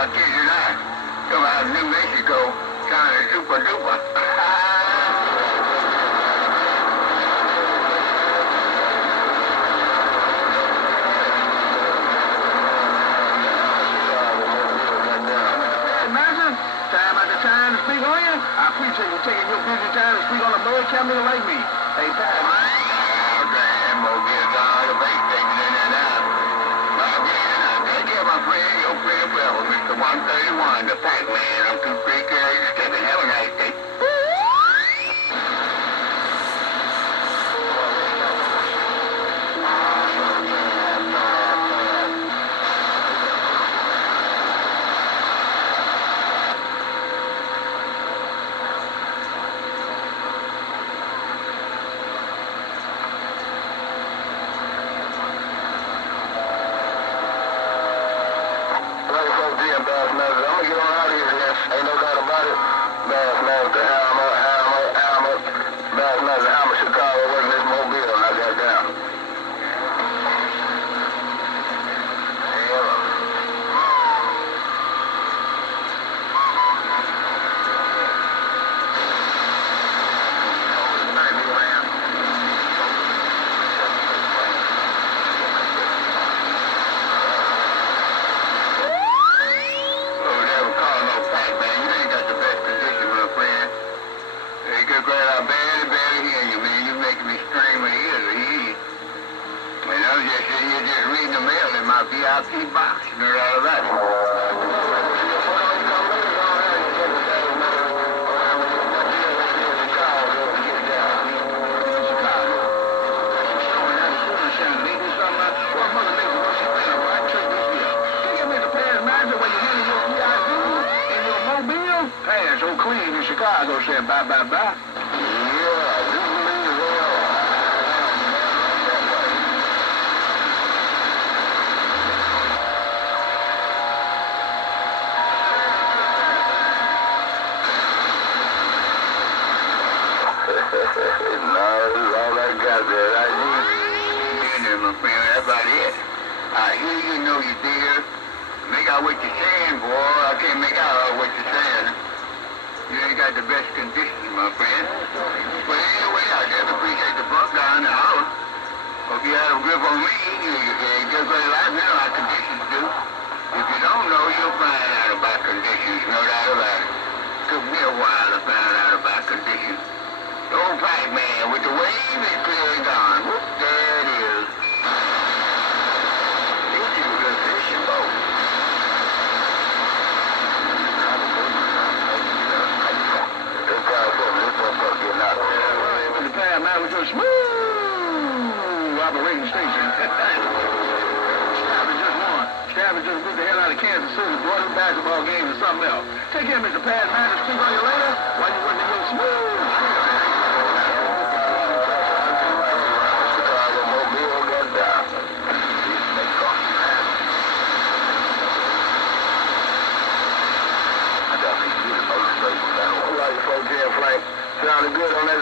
I kid you not. Come out of New Mexico, kind of super duper. Time after time to speak on you. I appreciate you taking your busy time to speak on a mud champion like me. Hey, Pat. Oh, damn, Mobile's all the base station in and out. Well, again, I take care of my friend, your friend forever, Mr. 131, the pacman. I'm too free carry to step in. Have a nice day. I'm gonna get on out of here, yes. Ain't no doubt about it. Bassmaster, Alma, Bassmaster, Alma, Chicago, wasn't this Mobile, and I got down. Barely hearing you, man. You're making me strain my ears to hear you. And I'm just sitting here just reading the mail in my VIP box. You know all about it. So clean in Chicago said bye, bye, bye. My friend, that's about it. I hear you, know you dear. Make out what you're saying, boy. I can't make out what you're saying. You ain't got the best conditions, my friend. But anyway, I just appreciate the buck down the holler. Hope you had a grip on me. You just great life, you know how conditions do. If you don't know, you'll find out about conditions, no doubt about it. Took me a while to find out about conditions. The old pacman with the wave is clearly gone. Whoop, there it is. This is a good fishing boat. The pacman was a smooth operating station. Stafford just moved the hell out of Kansas City, brought him basketball game and something else. Take care, Mr. Pacman, to speak on you later while you're working your smooth. Sounded good on that